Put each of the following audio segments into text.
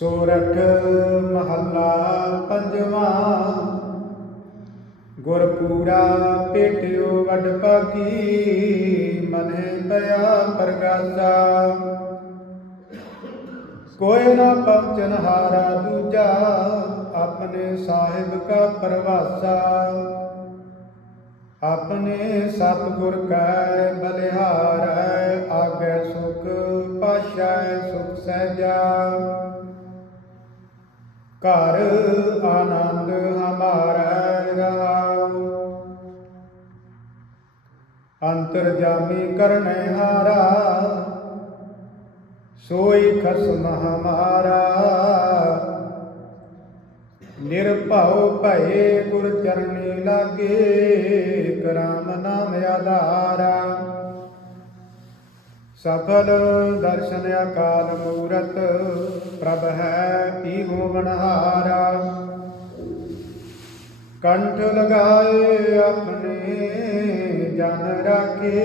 ਸੋਰਠ ਮਹੱਲਾ ਪੰਜਵਾਂ। ਗੁਰਪੂਰਾ ਭੇਟਿਓ ਵੱਡ ਭਾਗੀ, ਮਨੇ ਪਿਆ ਪ੍ਰਗਾਸਾ। ਕੋਈ ਨਾ ਪਹੁੰਚਨ ਹਾਰਾ ਦੂਜਾ, ਆਪਣੇ ਸਾਹਿਬ ਕਾ ਪਰਵਾਸਾ। ਆਪਣੇ ਸਤਿਗੁਰ ਕੈ ਬਲਿਹਾਰੈ, ਆਗੇ ਸੁਖ ਪਾਸ਼ੈ, ਸੁਖ ਸਹਿਜਾ। ਘਰ ਆਨੰਦ ਹਮਾਰਾ ਰਹਾਉ। ਅੰਤਰ ਜਾਮੀ ਕਰਨੇ ਹਾਰਾ, ਸੋਈ ਖਸਮ ਹਮਾਰਾ। ਨਿਰਭਉ ਭਏ ਗੁਰ ਚਰਨੀ ਲਾਗੇ ਕਰਾਮ ਨਾਮ ਆਧਾਰਾ। ਸਫਲ ਦਰਸ਼ਨ ਅਕਾਲ ਮੂਰਤ, ਪ੍ਰਭ ਹੈ ਈਹੋ ਬਨਹਾਰਾ ਕੰਠ ਲਗਾਏ ਆਪਣੇ ਜਨ ਰਾਖੇ,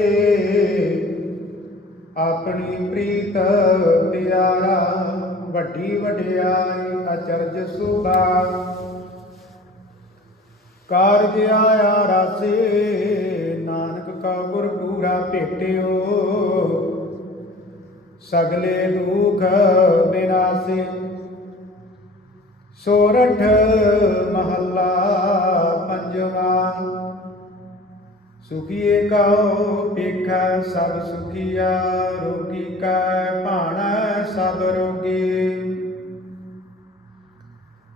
ਆਪਣੀ ਪ੍ਰੀਤ ਪਿਆਰਾ, ਵੱਡੀ ਵਡਿਆਈ ਅਚਰਜ ਸੁਭਾ। ਕਾਰਜ ਆਇਆ ਰਾਸੇ, ਨਾਨਕ ਕਾ ਗੁਰ ਪੂਰਾ ਭੇਟਿਓ ਸਗਲੇ ਦੁਖ ਬਿਨਾਸੇ, ਸੋਰਠ ਮਹੱਲਾ ਪੰਜਵਾ। ਸੁਖੀਏ ਕਉ ਪੇਖਾ ਸਭ ਸੁਖੀਆ ਰੋਗੀ ਕੈ ਭਾਣਾ, ਸਭ ਰੋਗੀ।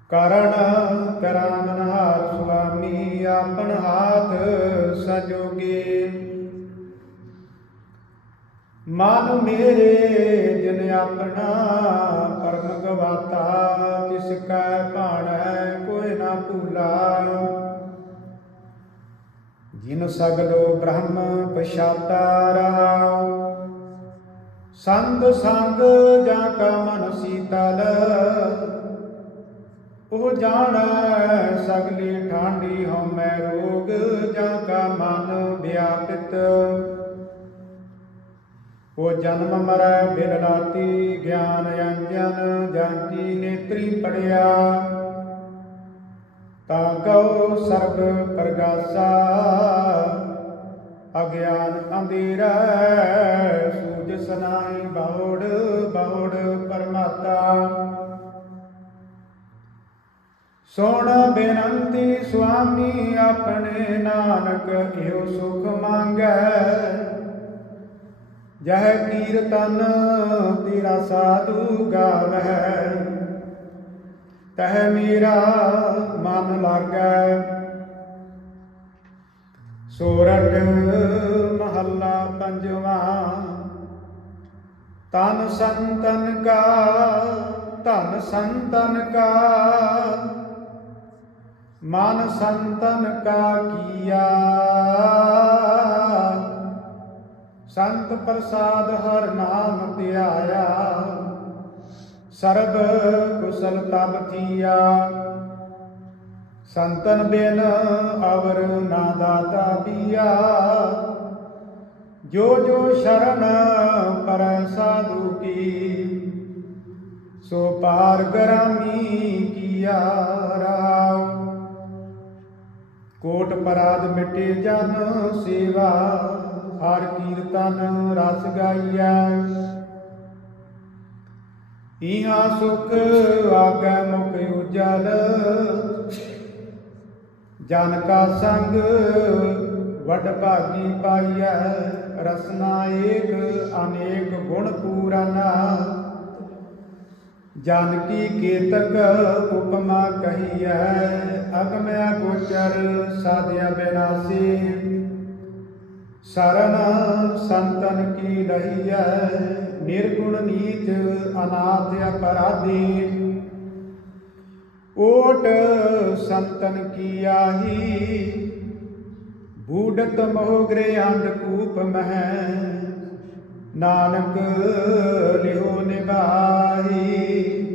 ਕਰਨ ਕਰਾਮਨਹਾਰ ਸੁਆਮੀ, ਆਪਨ ਹਾਥ ਸਜੋਗੇ। ਮਨ ਮੇਰੇ ਜਿਨ ਆਪਣਾ ਪਰਮ ਗਵਾਤਾ, ਤਿਸ ਕੈ ਭਾਣੈ ਕੋਈ ਨਾ ਭੂਲਾ। ਜਿਨ ਸਗਲੋ ਬ੍ਰਹਮ ਪਛਾਤਾ ਸੰਗ ਸੰਤ ਸੰਗ ਜਾਂ ਕਾ ਮਨ ਸੀਤਲ, ਉਹ ਜਾਣੈ ਸਗਲੀ ਠਾਂਡੀ ਹਉਮੈ ਰੋਗ, ਜਾਂ ਕਾ ਮਨ ਵਿਆਪਿਤ। ਉਹ ਜਨਮ ਮਰੈ ਬਿਰਲਾਤੀ ਗਿਆਨ ਅੰਜਨ ਜਾਂਤੀ ਨੇਤਰੀ ਪੜਿਆ। ਤਾਂ ਕਉ ਸਰਬ ਪ੍ਰਗਾਸਾ, ਅਗਿਆਨ ਅੰਧੇਰਾ ਸੂਝ ਸਨਾਈ ਬੌੜ ਬੌੜ ਪਰਮਾਤਾ। ਸੁਣ ਬੇਨੰਤੀ ਸੁਆਮੀ, ਆਪਣੇ ਨਾਨਕ ਇਹੋ ਸੁਖ ਮੰਗੈ। ਜਹ ਕੀਰਤਨ ਤੇਰਾ ਸਾਧੂ ਗਾਵੈ। ਤਹ ਮੇਰਾ ਮਨ ਲਾਗੈ। ਸੋਰਠ ਮਹੱਲਾ ਪੰਜਵਾ। ਤਨ ਸੰਤਨ ਕਾ, ਧਨ ਸੰਤਨ ਕਾ। ਮਨ ਸੰਤਨ ਕਾ ਕੀਆ। ਸੰਤ ਪ੍ਰਸਾਦ ਹਰ ਨਾਮ ਧਿਆਇਆ ਸਰਬ ਕੁਸਲ ਤਬ ਥੀਆ ਸੰਤਨ ਬਿਨ ਅਵਰ ਨਾ ਦਾਤਾ ਪੀਆ ਜੋ ਜੋ ਸ਼ਰਨ ਪਰ ਸਾਧੂ ਕੀ, ਸੋ ਪਾਰ ਗਰਾਮੀ ਕੀਆ ਰਾਉ ਕੋਟ ਪਰਾਦ ਮਿਟੇ ਜਨ ਸੇਵਾ ਹਰ ਕੀਰਤਨ ਰਸ ਗਾਈਐ। ਇਹਾ ਸੁਖ ਆਗੈ ਮੁਖ ਉਜਲ। ਜਨ ਕਾ ਸੰਗ ਵੱਡ ਭਾਗੀ ਪਾਈਐ। ਰਸਨਾ ਏਕ ਅਨੇਕ ਗੁਣ ਪੂਰਨਾ। ਜਨ ਕੀ ਕੇਤਕ ਉਪਮਾ ਕਹੀਐ। ਅਗਮ ਗੋਚਰ ਸਾਧਿਆ ਬਿਨਾਸੀ। ਸਰਨ ਸੰਤਨ ਕੀ ਲਹੀਐ ਨਿਰਗੁਣ ਨੀਚ ਅਨਾਥ ਅਪਰਾਧੀ। ਓਟ ਸੰਤਨ ਕੀ ਆਹੀ? ਬੂਡਤ ਮੋਹ ਗ੍ਰੇ ਅੰਧ ਕੂਪ ਮਹਿ। ਨਾਨਕ ਲਿਓ ਨਿਭਾਹੀ।